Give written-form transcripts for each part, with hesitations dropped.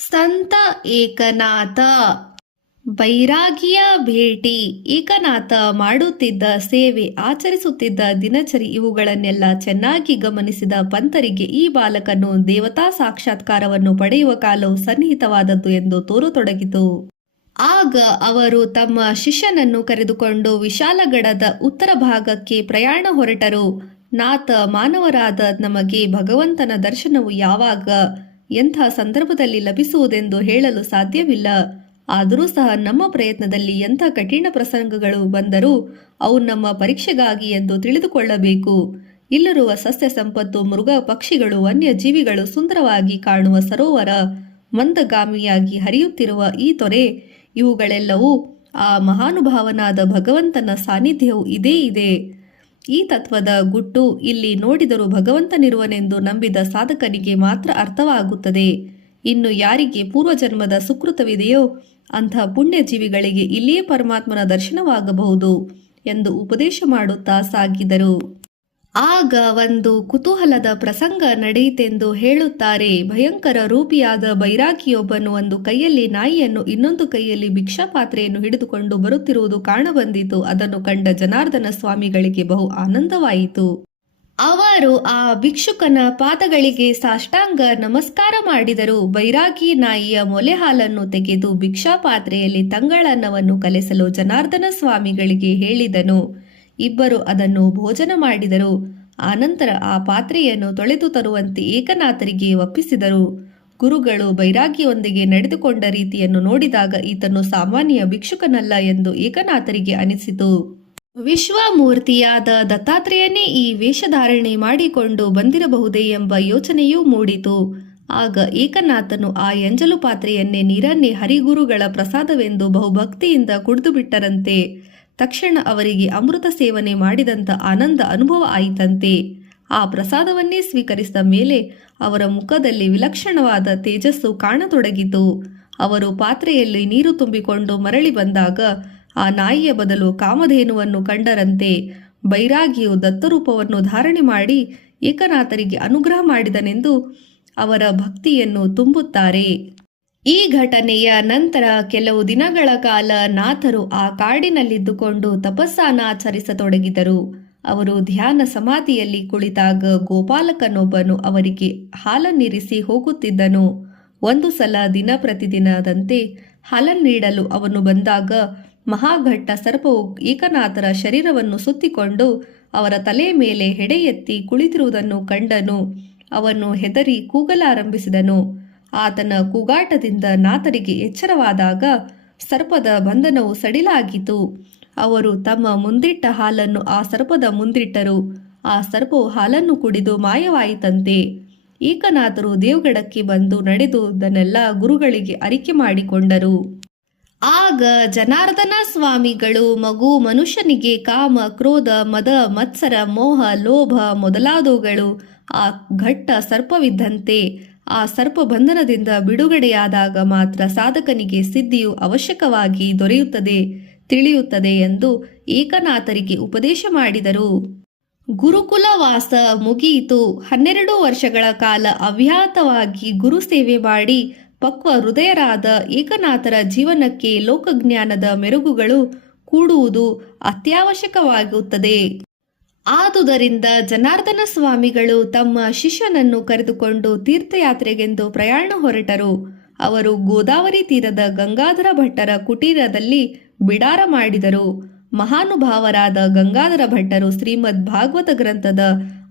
ಸಂತ ಏಕನಾಥ ಬೈರಾಗಿಯ ಭೇಟಿ. ಏಕನಾಥ ಮಾಡುತ್ತಿದ್ದ ಸೇವೆ, ಆಚರಿಸುತ್ತಿದ್ದ ದಿನಚರಿ ಇವುಗಳನ್ನೆಲ್ಲ ಚೆನ್ನಾಗಿ ಗಮನಿಸಿದ ಪಂತರಿಗೆ ಈ ಬಾಲಕನು ದೇವತಾ ಸಾಕ್ಷಾತ್ಕಾರವನ್ನು ಪಡೆಯುವ ಕಾಲವು ಸನ್ನಿಹಿತವಾದದ್ದು ಎಂದು ತೋರತೊಡಗಿತು. ಆಗ ಅವರು ತಮ್ಮ ಶಿಷ್ಯನನ್ನು ಕರೆದುಕೊಂಡು ವಿಶಾಲಗಡದ ಉತ್ತರ ಭಾಗಕ್ಕೆ ಪ್ರಯಾಣ ಹೊರಟರು. ನಾಥ, ಮಾನವರಾದ ನಮಗೆ ಭಗವಂತನ ದರ್ಶನವು ಯಾವಾಗ, ಎಂಥ ಸಂದರ್ಭದಲ್ಲಿ ಲಭಿಸುವುದೆಂದು ಹೇಳಲು ಸಾಧ್ಯವಿಲ್ಲ. ಆದರೂ ಸಹ ನಮ್ಮ ಪ್ರಯತ್ನದಲ್ಲಿ ಎಂಥ ಕಠಿಣ ಪ್ರಸಂಗಗಳು ಬಂದರೂ ಅವು ನಮ್ಮ ಪರೀಕ್ಷೆಗಾಗಿ ಎಂದು ತಿಳಿದುಕೊಳ್ಳಬೇಕು. ಇಲ್ಲಿರುವ ಸಸ್ಯ ಸಂಪತ್ತು, ಮೃಗ ಪಕ್ಷಿಗಳು, ವನ್ಯಜೀವಿಗಳು, ಸುಂದರವಾಗಿ ಕಾಣುವ ಸರೋವರ, ಮಂದಗಾಮಿಯಾಗಿ ಹರಿಯುತ್ತಿರುವ ಈ ತೊರೆ, ಇವುಗಳೆಲ್ಲವೂ ಆ ಮಹಾನುಭಾವನಾದ ಭಗವಂತನ ಸಾನ್ನಿಧ್ಯವು ಇದೇ ಇದೆ. ಈ ತತ್ವದ ಗುಟ್ಟು ಇಲ್ಲಿ ನೋಡಿದರೂ ಭಗವಂತನಿರುವನೆಂದು ನಂಬಿದ ಸಾಧಕನಿಗೆ ಮಾತ್ರ ಅರ್ಥವಾಗುತ್ತದೆ. ಇನ್ನು ಯಾರಿಗೆ ಪೂರ್ವಜನ್ಮದ ಸುಕೃತವಿದೆಯೋ ಅಂಥ ಪುಣ್ಯಜೀವಿಗಳಿಗೆ ಇಲ್ಲಿಯೇ ಪರಮಾತ್ಮನ ದರ್ಶನವಾಗಬಹುದು ಎಂದು ಉಪದೇಶ ಮಾಡುತ್ತಾ ಸಾಗಿದರು. ಆಗ ಒಂದು ಕುತೂಹಲದ ಪ್ರಸಂಗ ನಡೆಯಿತೆಂದು ಹೇಳುತ್ತಾರೆ. ಭಯಂಕರ ರೂಪಿಯಾದ ಬೈರಾಗಿಯೊಬ್ಬನು ಒಂದು ಕೈಯಲ್ಲಿ ನಾಯಿಯನ್ನು, ಇನ್ನೊಂದು ಕೈಯಲ್ಲಿ ಭಿಕ್ಷಾಪಾತ್ರೆಯನ್ನು ಹಿಡಿದುಕೊಂಡು ಬರುತ್ತಿರುವುದು ಕಾಣಬಂದಿತು. ಅದನ್ನು ಕಂಡ ಜನಾರ್ದನ ಸ್ವಾಮಿಗಳಿಗೆ ಬಹು ಆನಂದವಾಯಿತು. ಅವರು ಆ ಭಿಕ್ಷುಕನ ಪಾದಗಳಿಗೆ ಸಾಷ್ಟಾಂಗ ನಮಸ್ಕಾರ ಮಾಡಿದರು. ಬೈರಾಗಿ ನಾಯಿಯ ಮೊಲೆ ಹಾಲನ್ನು ತೆಗೆದು ಭಿಕ್ಷಾಪಾತ್ರೆಯಲ್ಲಿ ತಂಗಳನ್ನವನ್ನು ಕಲೆಸಲು ಜನಾರ್ದನ ಸ್ವಾಮಿಗಳಿಗೆ ಹೇಳಿದನು. ಇಬ್ಬರು ಅದನ್ನು ಭೋಜನ ಮಾಡಿದರು. ಆನಂತರ ಆ ಪಾತ್ರೆಯನ್ನು ತೊಳೆದು ತರುವಂತೆ ಏಕನಾಥರಿಗೆ ಒಪ್ಪಿಸಿದರು. ಗುರುಗಳು ಬೈರಾಗಿಯೊಂದಿಗೆ ನಡೆದುಕೊಂಡ ರೀತಿಯನ್ನು ನೋಡಿದಾಗ ಈತನು ಸಾಮಾನ್ಯ ಭಿಕ್ಷುಕನಲ್ಲ ಎಂದು ಏಕನಾಥರಿಗೆ ಅನಿಸಿತು. ವಿಶ್ವಮೂರ್ತಿಯಾದ ದತ್ತಾತ್ರೇಯನೇ ಈ ವೇಷಧಾರಣೆ ಮಾಡಿಕೊಂಡು ಬಂದಿರಬಹುದೇ ಎಂಬ ಯೋಚನೆಯೂ ಮೂಡಿತು. ಆಗ ಏಕನಾಥನು ಆ ಎಂಜಲು ಪಾತ್ರೆಯನ್ನೇ ನೀರನ್ನೇ ಹರಿಗುರುಗಳ ಪ್ರಸಾದವೆಂದು ಬಹುಭಕ್ತಿಯಿಂದ ಕುಡಿದು ಬಿಟ್ಟರಂತೆ. ತಕ್ಷಣ ಅವರಿಗೆ ಅಮೃತ ಸೇವನೆ ಮಾಡಿದಂಥ ಆನಂದ ಅನುಭವ ಆಯಿತಂತೆ. ಆ ಪ್ರಸಾದವನ್ನೇ ಸ್ವೀಕರಿಸಿದ ಮೇಲೆ ಅವರ ಮುಖದಲ್ಲಿ ವಿಲಕ್ಷಣವಾದ ತೇಜಸ್ಸು ಕಾಣತೊಡಗಿತು. ಅವರು ಪಾತ್ರೆಯಲ್ಲಿ ನೀರು ತುಂಬಿಕೊಂಡು ಮರಳಿ ಬಂದಾಗ ಆ ನಾಯಿಯ ಬದಲು ಕಾಮಧೇನುವನ್ನು ಕಂಡರಂತೆ. ಬೈರಾಗಿಯು ದತ್ತರೂಪವನ್ನು ಧಾರಣೆ ಮಾಡಿ ಏಕನಾಥರಿಗೆ ಅನುಗ್ರಹ ಮಾಡಿದನೆಂದು ಅವರ ಭಕ್ತಿಯನ್ನು ತುಂಬುತ್ತಾರೆ. ಈ ಘಟನೆಯ ನಂತರ ಕೆಲವು ದಿನಗಳ ಕಾಲ ನಾಥರು ಆ ಕಾಡಿನಲ್ಲಿದ್ದುಕೊಂಡು ತಪಸ್ಸನ್ನಾಚರಿಸತೊಡಗಿದರು. ಅವರು ಧ್ಯಾನ ಸಮಾಧಿಯಲ್ಲಿ ಕುಳಿತಾಗ ಗೋಪಾಲಕನೊಬ್ಬನು ಅವರಿಗೆ ಹಾಲನ್ನಿರಿಸಿ ಹೋಗುತ್ತಿದ್ದನು. ಒಂದು ಸಲ ದಿನ ಪ್ರತಿದಿನದಂತೆ ಹಾಲನ್ನೀಡಲು ಅವನು ಬಂದಾಗ ಮಹಾಘಟ್ಟ ಸರ್ಪವು ಏಕನಾಥರ ಶರೀರವನ್ನು ಸುತ್ತಿಕೊಂಡು ಅವರ ತಲೆಯ ಮೇಲೆ ಹೆಡೆ ಎತ್ತಿ ಕುಳಿತಿರುವುದನ್ನು ಕಂಡನು. ಅವನು ಹೆದರಿ ಕೂಗಲಾರಂಭಿಸಿದನು. ಆತನ ಕೂಗಾಟದಿಂದ ನಾಥರಿಗೆ ಎಚ್ಚರವಾದಾಗ ಸರ್ಪದ ಬಂಧನವು ಸಡಿಲಾಗಿತು. ಅವರು ತಮ್ಮ ಮುಂದಿಟ್ಟ ಹಾಲನ್ನು ಆ ಸರ್ಪದ ಮುಂದಿಟ್ಟರು. ಆ ಸರ್ಪವು ಹಾಲನ್ನು ಕುಡಿದು ಮಾಯವಾಯಿತಂತೆ. ಏಕನಾಥರು ದೇವಗಡಕ್ಕೆ ಬಂದು ನಡೆದುದನ್ನೆಲ್ಲ ಗುರುಗಳಿಗೆ ಅರಿಕೆ ಮಾಡಿಕೊಂಡರು. ಆಗ ಜನಾರ್ದನ ಸ್ವಾಮಿಗಳು, ಮಗು ಮನುಷ್ಯನಿಗೆ ಕಾಮ, ಕ್ರೋಧ, ಮದ, ಮತ್ಸರ, ಮೋಹ, ಲೋಭ ಮೊದಲಾದವುಗಳು ಆ ಘಟ್ಟ ಸರ್ಪವಿದ್ದಂತೆ. ಆ ಸರ್ಪ ಬಂಧನದಿಂದ ಬಿಡುಗಡೆಯಾದಾಗ ಮಾತ್ರ ಸಾಧಕನಿಗೆ ಸಿದ್ಧಿಯು ಅವಶ್ಯಕವಾಗಿ ದೊರೆಯುತ್ತದೆ, ತಿಳಿಯುತ್ತದೆ ಎಂದು ಏಕನಾಥರಿಗೆ ಉಪದೇಶ ಮಾಡಿದರು. ಗುರುಕುಲವಾಸ ಮುಗಿಯಿತು. 12 ವರ್ಷಗಳ ಕಾಲ ಅವ್ಯಾಹತವಾಗಿ ಗುರು ಸೇವೆ ಮಾಡಿ ಪಕ್ವ ಹೃದಯರಾದ ಏಕನಾಥರ ಜೀವನಕ್ಕೆ ಲೋಕಜ್ಞಾನದ ಮೆರುಗುಗಳು ಕೂಡುವುದು ಅತ್ಯವಶ್ಯಕವಾಗುತ್ತದೆ. ಆದುದರಿಂದ ಜನಾರ್ದನ ಸ್ವಾಮಿಗಳು ತಮ್ಮ ಶಿಷ್ಯನನ್ನು ಕರೆದುಕೊಂಡು ತೀರ್ಥಯಾತ್ರೆಗೆಂದು ಪ್ರಯಾಣ ಹೊರಟರು. ಅವರು ಗೋದಾವರಿ ತೀರದ ಗಂಗಾಧರ ಭಟ್ಟರ ಕುಟೀರದಲ್ಲಿ ಬಿಡಾರ ಮಾಡಿದರು. ಮಹಾನುಭಾವರಾದ ಗಂಗಾಧರ ಭಟ್ಟರು ಶ್ರೀಮದ್ ಭಾಗವತ ಗ್ರಂಥದ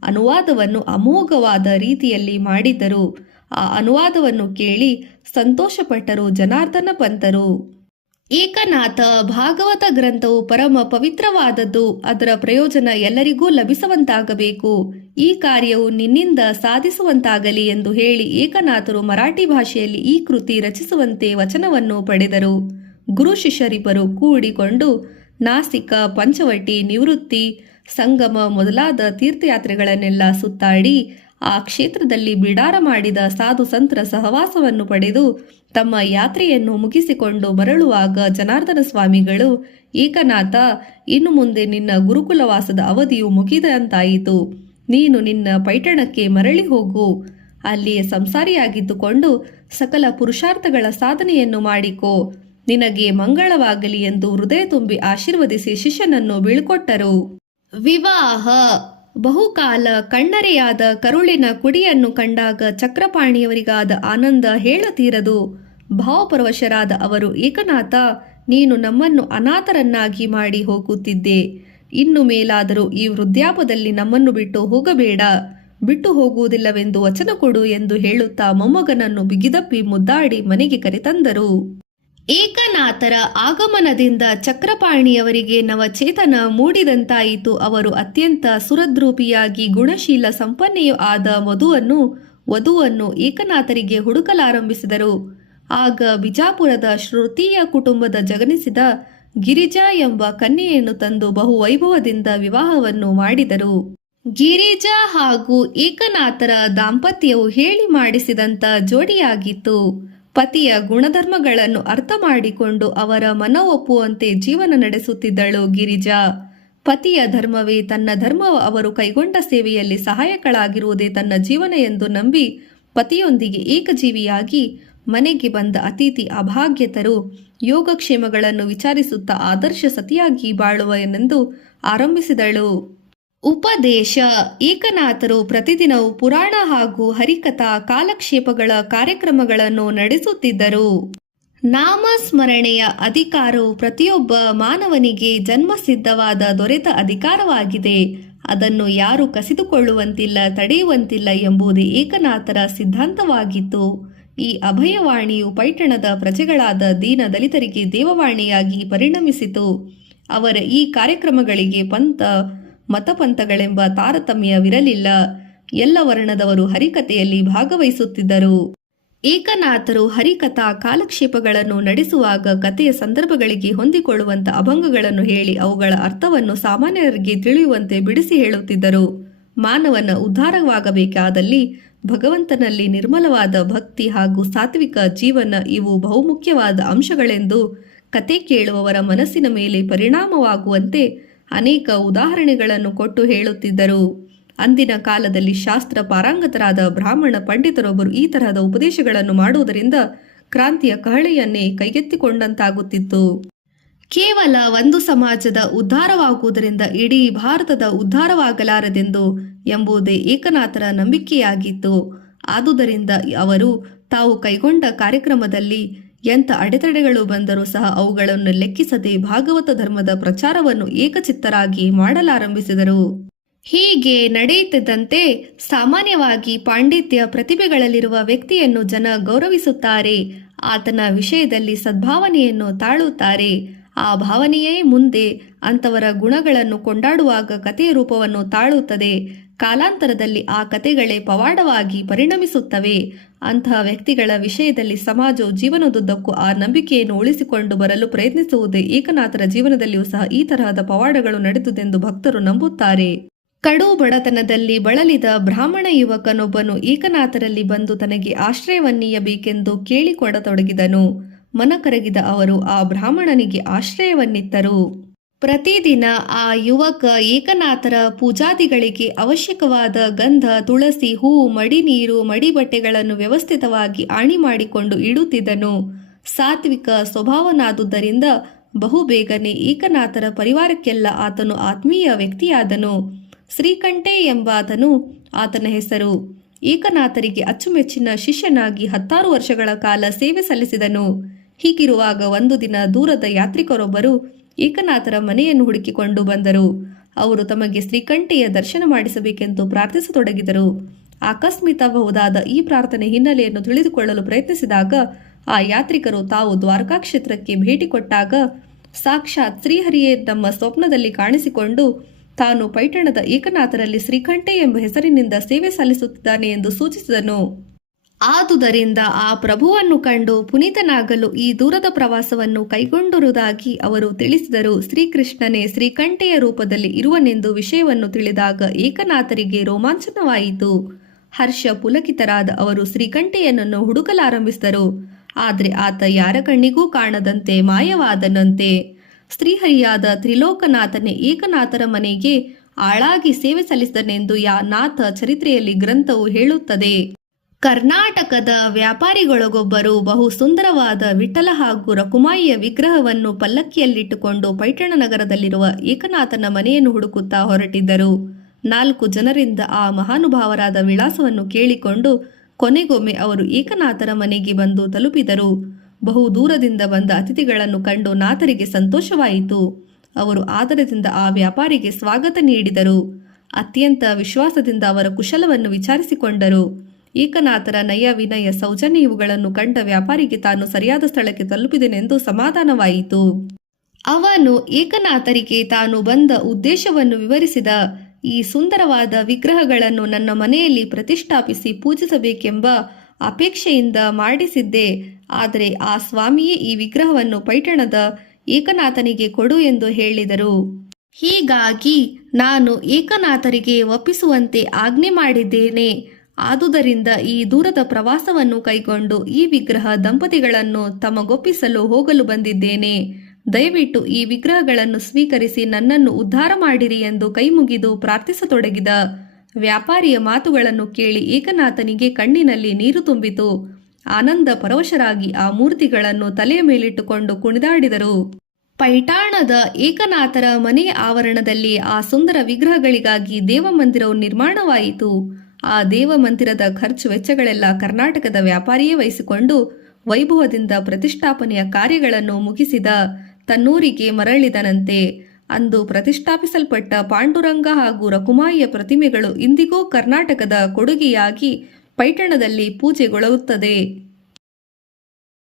ಅನುವಾದವನ್ನು ಅಮೋಘವಾದ ರೀತಿಯಲ್ಲಿ ಮಾಡಿದ್ದರು. ಆ ಅನುವಾದವನ್ನು ಕೇಳಿ ಸಂತೋಷಪಟ್ಟರು ಜನಾರ್ದನ ಪಂತರು. ಏಕನಾಥ, ಭಾಗವತ ಗ್ರಂಥವು ಪರಮ ಪವಿತ್ರವಾದದ್ದು. ಅದರ ಪ್ರಯೋಜನ ಎಲ್ಲರಿಗೂ ಲಭಿಸುವಂತಾಗಬೇಕು. ಈ ಕಾರ್ಯವು ನಿನ್ನಿಂದ ಸಾಧಿಸುವಂತಾಗಲಿ ಎಂದು ಹೇಳಿ ಏಕನಾಥರು ಮರಾಠಿ ಭಾಷೆಯಲ್ಲಿ ಈ ಕೃತಿ ರಚಿಸುವಂತೆ ವಚನವನ್ನು ಪಡೆದರು. ಗುರು ಶಿಷ್ಯರಿಬ್ಬರು ಕೂಡಿಕೊಂಡು ನಾಸಿಕ, ಪಂಚವಟಿ, ನಿವೃತ್ತಿ, ಸಂಗಮ ಮೊದಲಾದ ತೀರ್ಥಯಾತ್ರೆಗಳನ್ನೆಲ್ಲ ಸುತ್ತಾಡಿ ಆ ಕ್ಷೇತ್ರದಲ್ಲಿ ಬಿಡಾರ ಮಾಡಿದ ಸಾಧು ಸಂತರ ಸಹವಾಸವನ್ನು ಪಡೆದು ತಮ್ಮ ಯಾತ್ರೆಯನ್ನು ಮುಗಿಸಿಕೊಂಡು ಮರಳುವಾಗ ಜನಾರ್ದನ ಸ್ವಾಮಿಗಳು, ಏಕನಾಥ, ಇನ್ನು ಮುಂದೆ ನಿನ್ನ ಗುರುಕುಲವಾಸದ ಅವಧಿಯು ಮುಗಿದಂತಾಯಿತು. ನೀನು ನಿನ್ನ ಪೈಠಣಕ್ಕೆ ಮರಳಿ ಹೋಗು. ಅಲ್ಲಿಯೇ ಸಂಸಾರಿಯಾಗಿದ್ದುಕೊಂಡು ಸಕಲ ಪುರುಷಾರ್ಥಗಳ ಸಾಧನೆಯನ್ನು ಮಾಡಿಕೋ, ನಿನಗೆ ಮಂಗಳವಾಗಲಿ ಎಂದು ಹೃದಯ ತುಂಬಿ ಆಶೀರ್ವದಿಸಿ ಶಿಷ್ಯನನ್ನು ಬೀಳ್ಕೊಟ್ಟರು. ವಿವಾಹ. ಬಹುಕಾಲ ಕಣ್ಣರೆಯಾದ ಕರುಳಿನ ಕುಡಿಯನ್ನು ಕಂಡಾಗ ಚಕ್ರಪಾಣಿಯವರಿಗಾದ ಆನಂದ ಹೇಳತೀರದು. ಭಾವಪರವಶರಾದ ಅವರು, ಏಕನಾಥ, ನೀನು ನಮ್ಮನ್ನು ಅನಾಥರನ್ನಾಗಿ ಮಾಡಿ ಹೋಗುತ್ತಿದ್ದೆ. ಇನ್ನು ಮೇಲಾದರೂ ಈ ವೃದ್ಧಾಪದಲ್ಲಿ ನಮ್ಮನ್ನು ಬಿಟ್ಟು ಹೋಗಬೇಡ, ಬಿಟ್ಟು ಹೋಗುವುದಿಲ್ಲವೆಂದು ವಚನ ಕೊಡು ಎಂದು ಹೇಳುತ್ತಾ ಮೊಮ್ಮಗನನ್ನು ಬಿಗಿದಪ್ಪಿ ಮುದ್ದಾಡಿ ಮನೆಗೆ ಕರೆತಂದರು. ಏಕನಾಥರ ಆಗಮನದಿಂದ ಚಕ್ರಪಾಣಿಯವರಿಗೆ ನವಚೇತನ ಮೂಡಿದಂತಾಯಿತು. ಅವರು ಅತ್ಯಂತ ಸುರದ್ರೂಪಿಯಾಗಿ ಗುಣಶೀಲ ಸಂಪನ್ನೆಯೂ ಆದ ವಧುವನ್ನು ಏಕನಾಥರಿಗೆ ಹುಡುಕಲಾರಂಭಿಸಿದರು. ಆಗ ಬಿಜಾಪುರದ ಶ್ರುತಿಯ ಕುಟುಂಬದ ಜಗನಿಸಿದ ಗಿರಿಜಾ ಎಂಬ ಕನ್ಯೆಯನ್ನು ತಂದು ಬಹು ವೈಭವದಿಂದ ವಿವಾಹವನ್ನು ಮಾಡಿದರು. ಗಿರಿಜಾ ಹಾಗೂ ಏಕನಾಥರ ದಾಂಪತ್ಯವು ಹೇಳಿ ಮಾಡಿಸಿದಂತ ಜೋಡಿಯಾಗಿತ್ತು. ಪತಿಯ ಗುಣಧರ್ಮಗಳನ್ನು ಅರ್ಥ ಮಾಡಿಕೊಂಡು ಅವರ ಮನವೊಪ್ಪುವಂತೆ ಜೀವನ ನಡೆಸುತ್ತಿದ್ದಳು ಗಿರಿಜಾ. ಪತಿಯ ಧರ್ಮವೇ ತನ್ನ ಧರ್ಮ, ಅವರು ಕೈಗೊಂಡ ಸೇವೆಯಲ್ಲಿ ಸಹಾಯಕಳಾಗಿರುವುದೇ ತನ್ನ ಜೀವನ ಎಂದು ನಂಬಿ ಪತಿಯೊಂದಿಗೆ ಏಕಜೀವಿಯಾಗಿ ಮನೆಗೆ ಬಂದ ಅತಿಥಿ ಅಭಾಗ್ಯತರು ಯೋಗಕ್ಷೇಮಗಳನ್ನು ವಿಚಾರಿಸುತ್ತಾ ಆದರ್ಶ ಸತಿಯಾಗಿ ಬಾಳುವನೆಂದು ಆರಂಭಿಸಿದಳು. ಉಪದೇಶ. ಏಕನಾಥರು ಪ್ರತಿದಿನವೂ ಪುರಾಣ ಹಾಗೂ ಹರಿಕಥಾ ಕಾಲಕ್ಷೇಪಗಳ ಕಾರ್ಯಕ್ರಮಗಳನ್ನು ನಡೆಸುತ್ತಿದ್ದರು. ನಾಮಸ್ಮರಣೆಯ ಅಧಿಕಾರವು ಪ್ರತಿಯೊಬ್ಬ ಮಾನವನಿಗೆ ಜನ್ಮಸಿದ್ಧವಾದ ದೊರೆತ ಅಧಿಕಾರವಾಗಿದೆ. ಅದನ್ನು ಯಾರು ಕಸಿದುಕೊಳ್ಳುವಂತಿಲ್ಲ, ತಡೆಯುವಂತಿಲ್ಲ ಎಂಬುದೇ ಏಕನಾಥರ ಸಿದ್ಧಾಂತವಾಗಿತ್ತು. ಈ ಅಭಯವಾಣಿಯು ಪೈಠಣದ ಪ್ರಜೆಗಳಾದ ದೀನ ದಲಿತರಿಗೆ ದೇವವಾಣಿಯಾಗಿ ಪರಿಣಮಿಸಿತು. ಅವರ ಈ ಕಾರ್ಯಕ್ರಮಗಳಿಗೆ ಮತಪಂಥಗಳೆಂಬ ತಾರತಮ್ಯವಿರಲಿಲ್ಲ. ಎಲ್ಲ ವರ್ಣದವರು ಹರಿಕಥೆಯಲ್ಲಿ ಭಾಗವಹಿಸುತ್ತಿದ್ದರು. ಏಕನಾಥರು ಹರಿಕಥಾ ಕಾಲಕ್ಷೇಪಗಳನ್ನು ನಡೆಸುವಾಗ ಕಥೆಯ ಸಂದರ್ಭಗಳಿಗೆ ಹೊಂದಿಕೊಳ್ಳುವಂತ ಅಭಂಗಗಳನ್ನು ಹೇಳಿ ಅವುಗಳ ಅರ್ಥವನ್ನು ಸಾಮಾನ್ಯರಿಗೆ ತಿಳಿಯುವಂತೆ ಬಿಡಿಸಿ ಹೇಳುತ್ತಿದ್ದರು. ಮಾನವನ ಉದ್ಧಾರವಾಗಬೇಕಾದಲ್ಲಿ ಭಗವಂತನಲ್ಲಿ ನಿರ್ಮಲವಾದ ಭಕ್ತಿ ಹಾಗೂ ಸಾತ್ವಿಕ ಜೀವನ ಇವು ಬಹುಮುಖ್ಯವಾದ ಅಂಶಗಳೆಂದು ಕತೆ ಕೇಳುವವರ ಮನಸ್ಸಿನ ಮೇಲೆ ಪರಿಣಾಮವಾಗುವಂತೆ ಅನೇಕ ಉದಾಹರಣೆಗಳನ್ನು ಕೊಟ್ಟು ಹೇಳುತ್ತಿದ್ದರು. ಅಂದಿನ ಕಾಲದಲ್ಲಿ ಶಾಸ್ತ್ರ ಪಾರಂಗತರಾದ ಬ್ರಾಹ್ಮಣ ಪಂಡಿತರೊಬ್ಬರು ಈ ತರಹದ ಉಪದೇಶಗಳನ್ನು ಮಾಡುವುದರಿಂದ ಕ್ರಾಂತಿಯ ಕಹಳೆಯನ್ನೇ ಕೈಗೆತ್ತಿಕೊಂಡಂತಾಗುತ್ತಿತ್ತು. ಕೇವಲ ಒಂದು ಸಮಾಜದ ಉದ್ಧಾರವಾಗುವುದರಿಂದ ಇಡೀ ಭಾರತದ ಉದ್ಧಾರವಾಗಲಾರದೆಂದು ಎಂಬುದೇ ಏಕನಾಥರ ನಂಬಿಕೆಯಾಗಿತ್ತು. ಆದುದರಿಂದ ಅವರು ತಾವು ಕೈಗೊಂಡ ಕಾರ್ಯಕ್ರಮದಲ್ಲಿ ಎಂಥ ಅಡೆತಡೆಗಳು ಬಂದರೂ ಸಹ ಅವುಗಳನ್ನು ಲೆಕ್ಕಿಸದೆ ಭಾಗವತ ಧರ್ಮದ ಪ್ರಚಾರವನ್ನು ಏಕಚಿತ್ತರಾಗಿ ಮಾಡಲಾರಂಭಿಸಿದರು. ಹೀಗೆ ನಡೆಯುತ್ತಿದ್ದಂತೆ ಸಾಮಾನ್ಯವಾಗಿ ಪಾಂಡಿತ್ಯ ಪ್ರತಿಭೆಗಳಲ್ಲಿರುವ ವ್ಯಕ್ತಿಯನ್ನು ಜನ ಗೌರವಿಸುತ್ತಾರೆ. ಆತನ ವಿಷಯದಲ್ಲಿ ಸದ್ಭಾವನೆಯನ್ನು ತಾಳುತ್ತಾರೆ. ಆ ಭಾವನೆಯೇ ಮುಂದೆ ಅಂಥವರ ಗುಣಗಳನ್ನು ಕೊಂಡಾಡುವಾಗ ಕಥೆಯ ರೂಪವನ್ನು ತಾಳುತ್ತದೆ. ಕಾಲಾಂತರದಲ್ಲಿ ಆ ಕಥೆಗಳೇ ಪವಾಡವಾಗಿ ಪರಿಣಮಿಸುತ್ತವೆ. ಅಂತಹ ವ್ಯಕ್ತಿಗಳ ವಿಷಯದಲ್ಲಿ ಸಮಾಜವು ಜೀವನದುದ್ದಕ್ಕೂ ಆ ನಂಬಿಕೆಯನ್ನು ಉಳಿಸಿಕೊಂಡು ಬರಲು ಪ್ರಯತ್ನಿಸುವುದೇ. ಏಕನಾಥರ ಜೀವನದಲ್ಲಿಯೂ ಸಹ ಈ ತರಹದ ಪವಾಡಗಳು ನಡೆದುದೆಂದು ಭಕ್ತರು ನಂಬುತ್ತಾರೆ. ಕಡು ಬಡತನದಲ್ಲಿ ಬಳಲಿದ ಬ್ರಾಹ್ಮಣ ಯುವಕನೊಬ್ಬನು ಏಕನಾಥರಲ್ಲಿ ಬಂದು ತನಗೆ ಆಶ್ರಯವನ್ನೀಯಬೇಕೆಂದು ಕೇಳಿಕೊಡತೊಡಗಿದನು. ಮನಕರಗಿದ ಅವರು ಆ ಬ್ರಾಹ್ಮಣನಿಗೆ ಆಶ್ರಯವನ್ನಿತ್ತರು. ಪ್ರತಿದಿನ ಆ ಯುವಕ ಏಕನಾಥರ ಪೂಜಾದಿಗಳಿಗೆ ಅವಶ್ಯಕವಾದ ಗಂಧ, ತುಳಸಿ, ಹೂವು, ಮಡಿ ನೀರು, ಮಡಿ ಬಟ್ಟೆಗಳನ್ನು ವ್ಯವಸ್ಥಿತವಾಗಿ ಆಣಿ ಮಾಡಿಕೊಂಡು ಇಡುತ್ತಿದ್ದನು. ಸಾತ್ವಿಕ ಸ್ವಭಾವನಾದುದರಿಂದ ಬಹುಬೇಗನೆ ಏಕನಾಥರ ಪರಿವಾರಕ್ಕೆಲ್ಲ ಆತನು ಆತ್ಮೀಯ ವ್ಯಕ್ತಿಯಾದನು. ಶ್ರೀಕಂಠೆ ಎಂಬಾತನು ಆತನ ಹೆಸರು. ಏಕನಾಥರಿಗೆ ಅಚ್ಚುಮೆಚ್ಚಿನ ಶಿಷ್ಯನಾಗಿ 10 ವರ್ಷಗಳ ಕಾಲ ಸೇವೆ ಸಲ್ಲಿಸಿದನು. ಹೀಗಿರುವಾಗ ಒಂದು ದಿನ ದೂರದ ಯಾತ್ರಿಕರೊಬ್ಬರು ಏಕನಾಥರ ಮನೆಯನ್ನು ಹುಡುಕಿಕೊಂಡು ಬಂದರು. ಅವರು ತಮಗೆ ಶ್ರೀಕಂಠೆಯ ದರ್ಶನ ಮಾಡಿಸಬೇಕೆಂದು ಪ್ರಾರ್ಥಿಸತೊಡಗಿದರು. ಆಕಸ್ಮಿಕಬಹುದಾದ ಈ ಪ್ರಾರ್ಥನೆ ಹಿನ್ನೆಲೆಯನ್ನು ತಿಳಿದುಕೊಳ್ಳಲು ಪ್ರಯತ್ನಿಸಿದಾಗ ಆ ಯಾತ್ರಿಕರು ತಾವು ದ್ವಾರಕಾ ಕ್ಷೇತ್ರಕ್ಕೆ ಭೇಟಿ ಕೊಟ್ಟಾಗ ಸಾಕ್ಷಾತ್ ಶ್ರೀಹರಿಯೇ ನಮ್ಮ ಸ್ವಪ್ನದಲ್ಲಿ ಕಾಣಿಸಿಕೊಂಡು ತಾನು ಪೈಠಣದ ಏಕನಾಥರಲ್ಲಿ ಶ್ರೀಕಂಠೆ ಎಂಬ ಹೆಸರಿನಿಂದ ಸೇವೆ ಸಲ್ಲಿಸುತ್ತಿದ್ದಾನೆ ಎಂದು ಸೂಚಿಸಿದನು. ಆದುದರಿಂದ ಆ ಪ್ರಭುವನ್ನು ಕಂಡು ಪುನೀತನಾಗಲು ಈ ದೂರದ ಪ್ರವಾಸವನ್ನು ಕೈಗೊಂಡಿರುವುದಾಗಿ ಅವರು ತಿಳಿಸಿದರು. ಶ್ರೀಕೃಷ್ಣನೇ ಶ್ರೀಕಂಠೆಯ ರೂಪದಲ್ಲಿ ಇರುವನೆಂದು ವಿಷಯವನ್ನು ತಿಳಿದಾಗ ಏಕನಾಥರಿಗೆ ರೋಮಾಂಚನವಾಯಿತು. ಹರ್ಷ ಪುಲಕಿತರಾದ ಅವರು ಶ್ರೀಕಂಠೆಯನ್ನು ಹುಡುಕಲಾರಂಭಿಸಿದರು. ಆದರೆ ಆತ ಯಾರ ಕಣ್ಣಿಗೂ ಕಾಣದಂತೆ ಮಾಯವಾದನಂತೆ. ಶ್ರೀಹರಿಯಾದ ತ್ರಿಲೋಕನಾಥನೇ ಏಕನಾಥರ ಮನೆಗೆ ಆಳಾಗಿ ಸೇವೆ ಸಲ್ಲಿಸಿದನೆಂದು ನಾಥ ಚರಿತ್ರೆಯಲ್ಲಿ ಗ್ರಂಥವು ಹೇಳುತ್ತದೆ. ಕರ್ನಾಟಕದ ವ್ಯಾಪಾರಿಗಳಿಗೊಬ್ಬರು ಬಹು ಸುಂದರವಾದ ವಿಠಲ ಹಾಗೂ ರಕುಮಾಯಿಯ ವಿಗ್ರಹವನ್ನು ಪಲ್ಲಕ್ಕಿಯಲ್ಲಿಟ್ಟುಕೊಂಡು ಪೈಠಣ ನಗರದಲ್ಲಿರುವ ಏಕನಾಥನ ಮನೆಯನ್ನು ಹುಡುಕುತ್ತಾ ಹೊರಟಿದ್ದರು. 4 ಜನರಿಂದ ಆ ಮಹಾನುಭಾವರಾದ ವಿಳಾಸವನ್ನು ಕೇಳಿಕೊಂಡು ಕೊನೆಗೊಮ್ಮೆ ಅವರು ಏಕನಾಥನ ಮನೆಗೆ ಬಂದು ತಲುಪಿದರು. ಬಹು ದೂರದಿಂದ ಬಂದ ಅತಿಥಿಗಳನ್ನು ಕಂಡು ನಾಥರಿಗೆ ಸಂತೋಷವಾಯಿತು. ಅವರು ಆದರದಿಂದ ಆ ವ್ಯಾಪಾರಿಗೆ ಸ್ವಾಗತ ನೀಡಿದರು. ಅತ್ಯಂತ ವಿಶ್ವಾಸದಿಂದ ಅವರ ಕುಶಲವನ್ನು ವಿಚಾರಿಸಿಕೊಂಡರು. ಏಕನಾಥರ ನಯ ವಿನಯ ಸೌಜನ್ಯ ಇವುಗಳನ್ನು ಕಂಡ ವ್ಯಾಪಾರಿಗೆ ತಾನು ಸರಿಯಾದ ಸ್ಥಳಕ್ಕೆ ತಲುಪಿದೆನೆಂದು ಸಮಾಧಾನವಾಯಿತು. ಅವನು ಏಕನಾಥರಿಗೆ ತಾನು ಬಂದ ಉದ್ದೇಶವನ್ನು ವಿವರಿಸಿದ. ಈ ಸುಂದರವಾದ ವಿಗ್ರಹಗಳನ್ನು ನನ್ನ ಮನೆಯಲ್ಲಿ ಪ್ರತಿಷ್ಠಾಪಿಸಿ ಪೂಜಿಸಬೇಕೆಂಬ ಅಪೇಕ್ಷೆಯಿಂದ ಮಾಡಿಸಿದ್ದೆ. ಆದರೆ ಆ ಸ್ವಾಮಿಯೇ ಈ ವಿಗ್ರಹವನ್ನು ಪೈಠಣದ ಏಕನಾಥನಿಗೆ ಕೊಡು ಎಂದು ಹೇಳಿದರು. ಹೀಗಾಗಿ ನಾನು ಏಕನಾಥರಿಗೆ ಒಪ್ಪಿಸುವಂತೆ ಆಜ್ಞೆ ಮಾಡಿದ್ದೇನೆ. ಆದುದರಿಂದ ಈ ದೂರದ ಪ್ರವಾಸವನ್ನು ಕೈಗೊಂಡು ಈ ವಿಗ್ರಹ ದಂಪತಿಗಳನ್ನು ತಮಗೊಪ್ಪಿಸಲು ಹೋಗಲು ಬಂದಿದ್ದೇನೆ. ದಯವಿಟ್ಟು ಈ ವಿಗ್ರಹಗಳನ್ನು ಸ್ವೀಕರಿಸಿ ನನ್ನನ್ನು ಉದ್ಧಾರ ಮಾಡಿರಿ ಎಂದು ಕೈಮುಗಿದು ಪ್ರಾರ್ಥಿಸತೊಡಗಿದ. ವ್ಯಾಪಾರಿಯ ಮಾತುಗಳನ್ನು ಕೇಳಿ ಏಕನಾಥನಿಗೆ ಕಣ್ಣಿನಲ್ಲಿ ನೀರು ತುಂಬಿತು. ಆನಂದ ಪರವಶರಾಗಿ ಆ ಮೂರ್ತಿಗಳನ್ನು ತಲೆಯ ಮೇಲಿಟ್ಟುಕೊಂಡು ಕುಣಿದಾಡಿದರು. ಪೈಠಾಣದ ಏಕನಾಥರ ಮನೆಯ ಆವರಣದಲ್ಲಿ ಆ ಸುಂದರ ವಿಗ್ರಹಗಳಿಗಾಗಿ ದೇವಮಂದಿರವು ನಿರ್ಮಾಣವಾಯಿತು. ಆ ದೇವಮಂದಿರದ ಖರ್ಚು ವೆಚ್ಚಗಳೆಲ್ಲ ಕರ್ನಾಟಕದ ವ್ಯಾಪಾರಿಯೇ ವಹಿಸಿಕೊಂಡು ವೈಭವದಿಂದ ಪ್ರತಿಷ್ಠಾಪನೆಯ ಕಾರ್ಯಗಳನ್ನು ಮುಗಿಸಿದ ತನ್ನೂರಿಗೆ ಮರಳಿದನಂತೆ. ಅಂದು ಪ್ರತಿಷ್ಠಾಪಿಸಲ್ಪಟ್ಟ ಪಾಂಡುರಂಗ ಹಾಗೂ ರಕುಮಾಯಿಯ ಪ್ರತಿಮೆಗಳು ಇಂದಿಗೂ ಕರ್ನಾಟಕದ ಕೊಡುಗೆಯಾಗಿ ಪೈಠಣದಲ್ಲಿ ಪೂಜೆಗೊಳ್ಳುತ್ತದೆ.